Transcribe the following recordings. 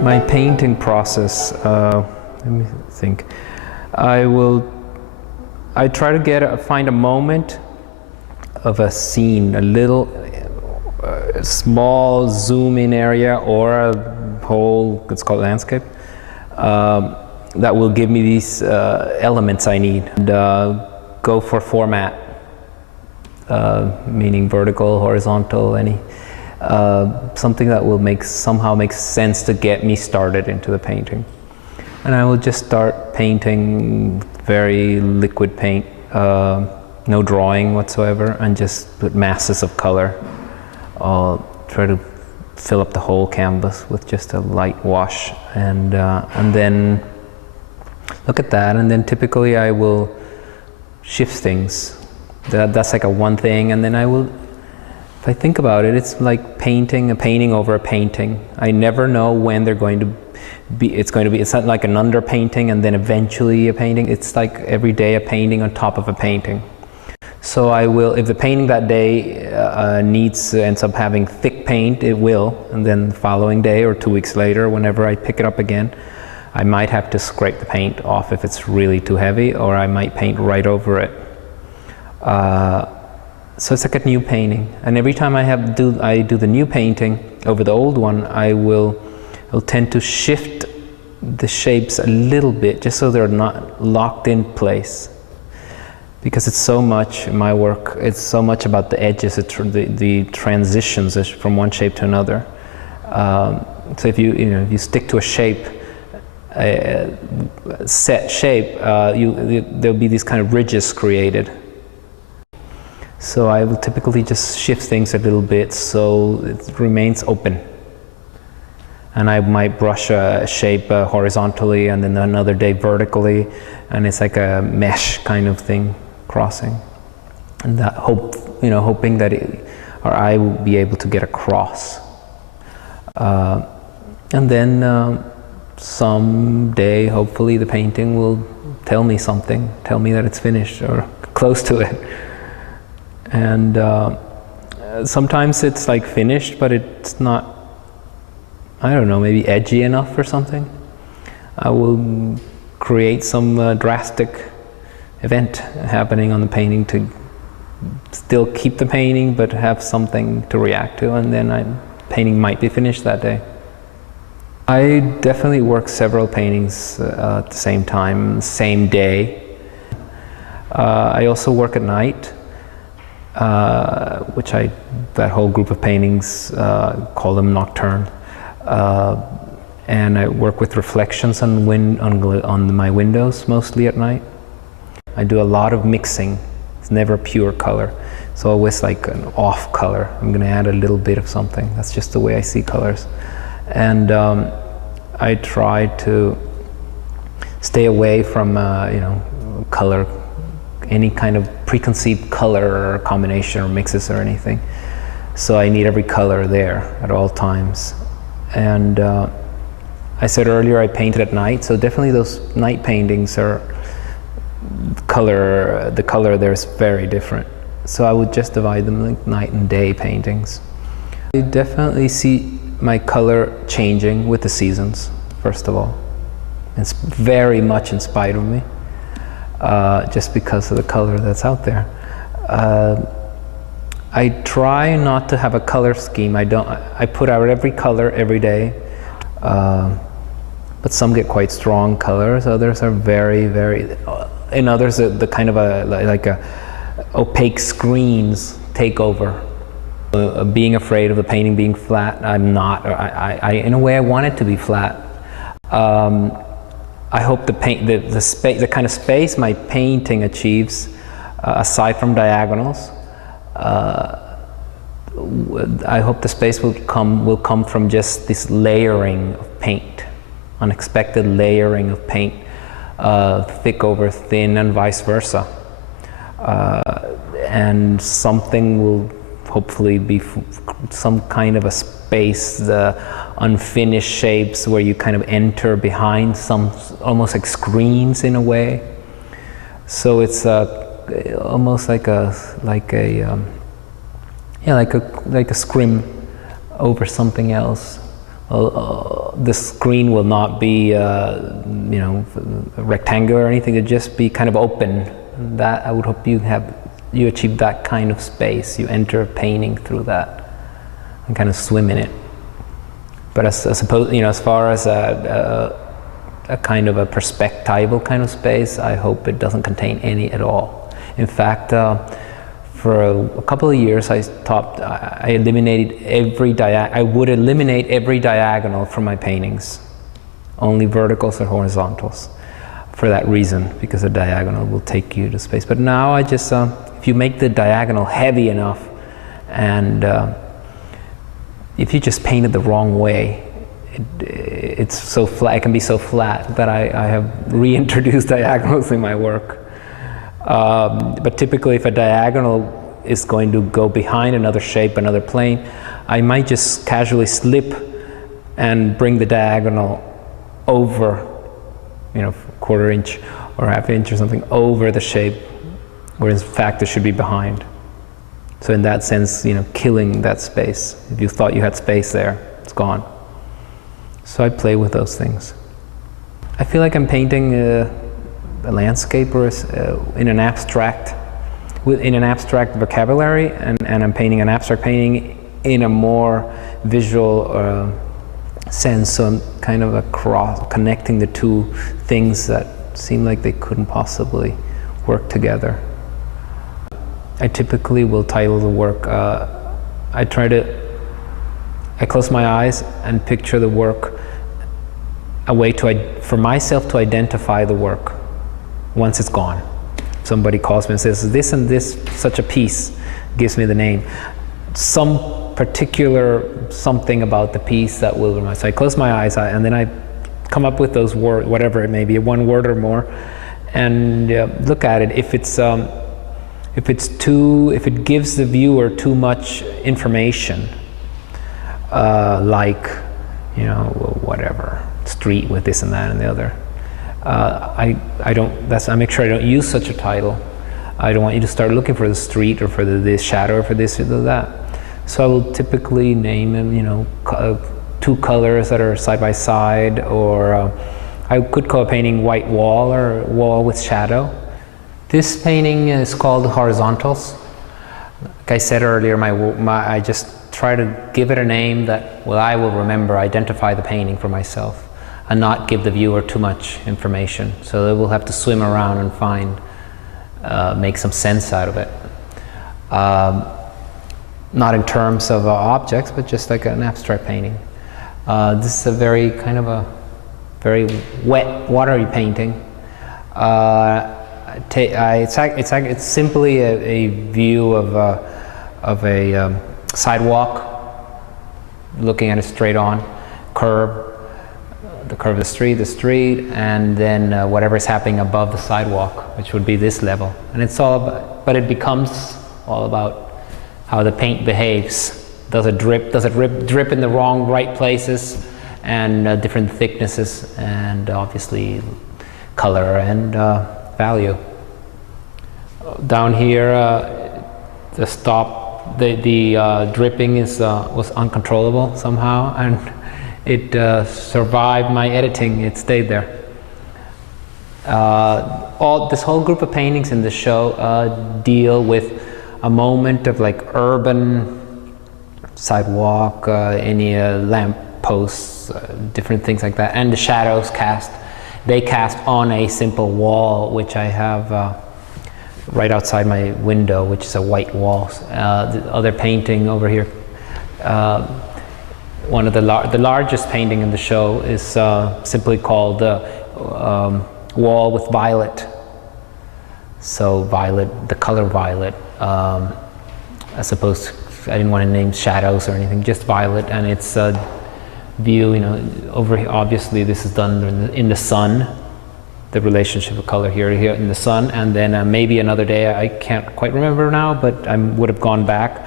My painting process, let me think. I try to find a moment of a scene, a little small zoom in area or a whole, it's called landscape, that will give me these elements I need. And go for format, meaning vertical, horizontal, any. Something that will somehow make sense to get me started into the painting. And I will just start painting very liquid paint, no drawing whatsoever, and just put masses of color. I'll try to fill up the whole canvas with just a light wash, and then look at that, and then typically I will shift things. That's like a one thing, and then I will, if I think about it, it's like a painting over a painting. I never know when they're going to be, it's not like an underpainting and then eventually a painting. It's like every day a painting on top of a painting. So I will, if the painting that day ends up having thick paint, it will, and then the following day or 2 weeks later, whenever I pick it up again, I might have to scrape the paint off if it's really too heavy, or I might paint right over it. So it's like a new painting, and every time I do the new painting over the old one, I'll tend to shift the shapes a little bit, just so they're not locked in place. Because it's so much in my work, it's so much about the edges, the transitions from one shape to another. So if you stick to a shape, a set shape, there'll be these kind of ridges created. So I will typically just shift things a little bit so it remains open. And I might brush a shape horizontally and then another day vertically, and it's like a mesh kind of thing crossing. And that hoping that I will be able to get across. And then someday, hopefully, the painting will tell me something, tell me that it's finished or close to it. And sometimes it's like finished, but it's not, I don't know, maybe edgy enough or something. I will create some drastic event happening on the painting to still keep the painting, but have something to react to, and then painting might be finished that day. I definitely work several paintings at the same time, same day. I also work at night. That whole group of paintings, call them nocturne. And I work with reflections on my windows, mostly at night. I do a lot of mixing. It's never pure color. It's always like an off color. I'm gonna add a little bit of something. That's just the way I see colors. And I try to stay away from, color, any kind of preconceived color or combination or mixes or anything. So I need every color there at all times. And I said earlier I painted at night, so definitely those night paintings are the color there is very different. So I would just divide them like night and day paintings. I definitely see my color changing with the seasons, first of all. It's very much in spite of me. Just because of the color that's out there. I try not to have a color scheme. I put out every color every day, but some get quite strong colors. Others are very, very, in others the kind of like a opaque screens take over. Being afraid of the painting being flat, I'm not. In a way, I want it to be flat. I hope the kind of space my painting achieves, aside from diagonals, I hope the space will come from just this layering of paint, unexpected layering of paint, thick over thin and vice versa. And something will hopefully be some kind of a space, the unfinished shapes where you kind of enter behind some, almost like screens in a way. So it's almost like a scrim over something else, the screen will not be rectangular or anything. It'll just be kind of open. That I would hope you achieve that kind of space. You enter a painting through that and kind of swim in it. But I suppose, as far as a kind of a perspectival kind of space, I hope it doesn't contain any at all. In fact, for a couple of years, I eliminated I would eliminate every diagonal from my paintings, only verticals or horizontals, for that reason, because a diagonal will take you to space. But now I just, if you make the diagonal heavy enough, and if you just paint it the wrong way, it's so flat. It can be so flat that I have reintroduced diagonals in my work. But typically, if a diagonal is going to go behind another shape, another plane, I might just casually slip and bring the diagonal over, quarter inch or half inch or something over the shape, where in fact it should be behind. So in that sense, killing that space. If you thought you had space there, it's gone. So I play with those things. I feel like I'm painting a landscape or in an abstract vocabulary, and I'm painting an abstract painting in a more visual sense. So I'm kind of connecting the two things that seem like they couldn't possibly work together. I typically will title the work. I close my eyes and picture the work, a way for myself to identify the work once it's gone. Somebody calls me and says, this and this, such a piece, gives me the name. Some particular something about the piece that will remind. So I close my eyes and then I come up with those words, whatever it may be, one word or more, and look at it. If it gives the viewer too much information, like, whatever, street with this and that and the other, I make sure I don't use such a title. I don't want you to start looking for the street or for this shadow or for this or that. So I will typically name them, two colors that are side by side, or I could call a painting white wall or wall with shadow. This painting is called Horizontals. Like I said earlier, I just try to give it a name that I will remember, identify the painting for myself, and not give the viewer too much information. So they will have to swim around and make some sense out of it. Not in terms of objects, but just like an abstract painting. This is a very very wet, watery painting. It's simply a view of a sidewalk, looking at it straight on, the curve of the street, and then whatever is happening above the sidewalk, which would be this level. And it's all about, but it becomes all about how the paint behaves. Does it drip in the right places, and different thicknesses, and obviously color and value. Down here, the dripping was uncontrollable somehow, and it survived my editing. It stayed there. This whole group of paintings in the show deal with a moment of like urban sidewalk, any lamp posts, different things like that, and the shadows cast on a simple wall, which I have right outside my window, which is a white wall. The other painting over here, one of the largest painting in the show is simply called Wall with Violet. So violet, the color violet, as opposed to, I didn't want to name shadows or anything, just violet, and it's a view, over here. Obviously this is done in the sun, the relationship of color here in the sun, and then maybe another day, I can't quite remember now, but I would have gone back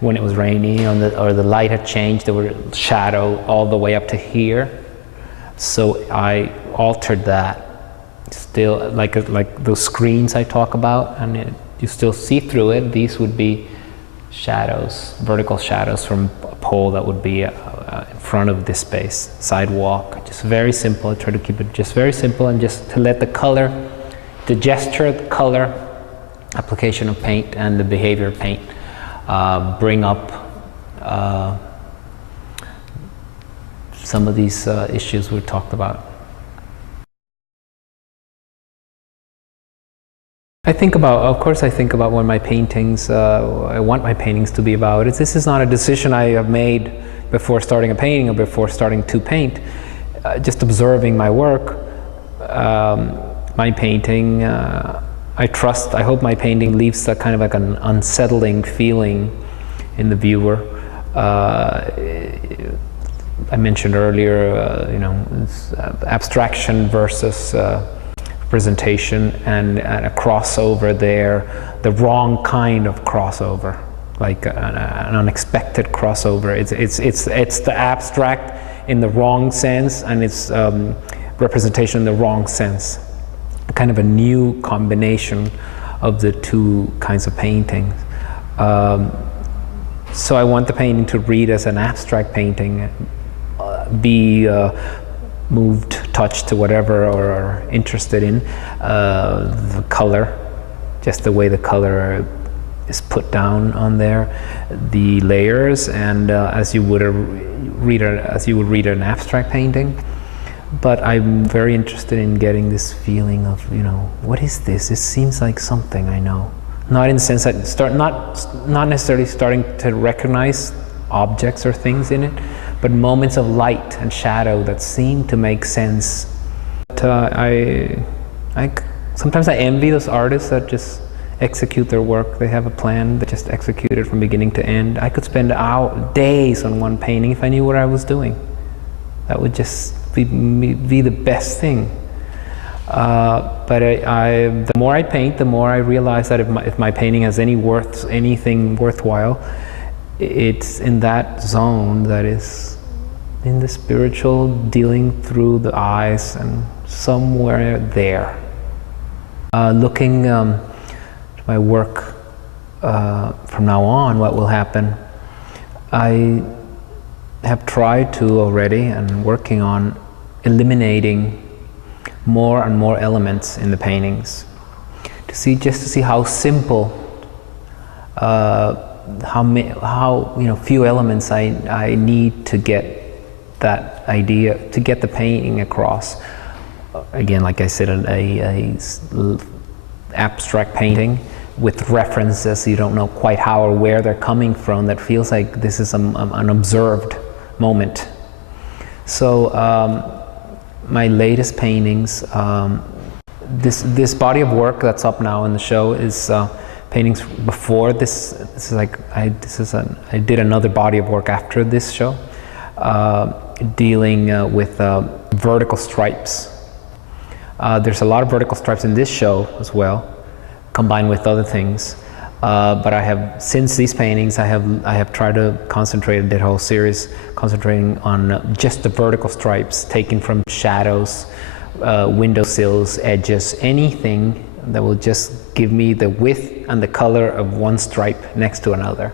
when it was rainy or the light had changed, there were shadow all the way up to here. So I altered that, still like those screens I talk about, and you still see through it. These would be shadows, vertical shadows from a pole that would be in front of this space, sidewalk. Just very simple. I try to keep it just very simple and just to let the color, the gesture, the color, application of paint and the behavior of paint bring up some of these issues we talked about. I think about, of course I think about what my paintings, I want my paintings to be about. This is not a decision I have made before starting a painting or before starting to paint. Just observing my work, my painting, I hope my painting leaves a kind of like an unsettling feeling in the viewer. I mentioned earlier, you know, abstraction versus presentation and a crossover there, the wrong kind of crossover, like an unexpected crossover. It's the abstract in the wrong sense and it's representation in the wrong sense. Kind of a new combination of the two kinds of paintings. So I want the painting to read as an abstract painting, be moved, touched, to whatever, or interested in the color, just the way the color is put down on there, the layers, and as you would read an abstract painting. But I'm very interested in getting this feeling of, you know, what is this? This seems like something I know. Not in the sense that not necessarily starting to recognize objects or things in it, but moments of light and shadow that seem to make sense. But sometimes I envy those artists that just execute their work. They have a plan, they just execute it from beginning to end. I could spend days on one painting if I knew what I was doing. That would just be the best thing. But the more I paint, the more I realize that if my painting has anything worthwhile, it's in that zone that is in the spiritual, dealing through the eyes and somewhere there. Looking to my work from now on, what will happen? I have tried to already and working on eliminating more and more elements in the paintings to see how simple, how you know, few elements I need to get that idea, to get the painting across. Again, like I said, a abstract painting with references you don't know quite how or where they're coming from, that feels like this is an observed moment. So my latest paintings, this body of work that's up now in the show is paintings before this. I did another body of work after this show, dealing with vertical stripes. There's a lot of vertical stripes in this show as well, combined with other things. But I have, since these paintings, I have tried to concentrate, did a whole series concentrating on just the vertical stripes taken from shadows, windowsills, edges, anything that will just give me the width and the color of one stripe next to another.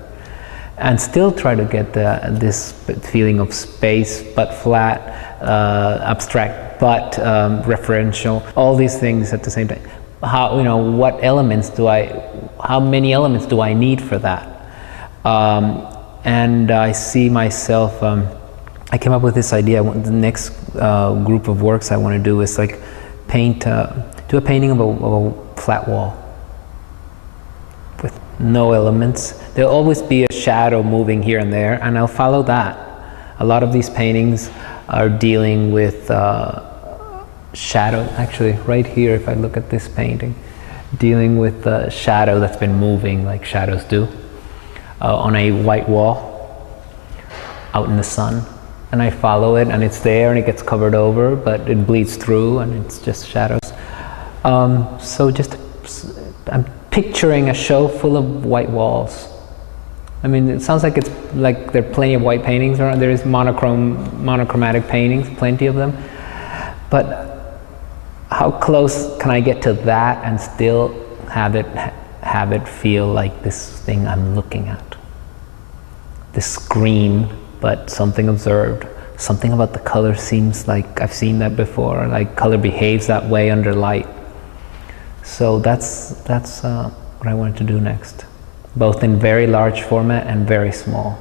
And still try to get this feeling of space, but flat, abstract, but referential, all these things at the same time. How, you know, what elements how many elements do I need for that? And I see myself, I came up with this idea. The next group of works I want to do is like do a painting of a flat wall with no elements. There'll always be a shadow moving here and there, and I'll follow that. A lot of these paintings are dealing with shadow. Actually, right here, if I look at this painting, dealing with the shadow that's been moving like shadows do on a white wall out in the sun, and I follow it, and it's there and it gets covered over, but it bleeds through and it's just shadows. So I'm picturing a show full of white walls. I mean, it sounds like there are plenty of white paintings around. There is monochromatic paintings, plenty of them, but how close can I get to that and still have it feel like this thing I'm looking at? this green, but something observed. Something about the color seems like I've seen that before, like color behaves that way under light. So that's what I wanted to do next, both in very large format and very small.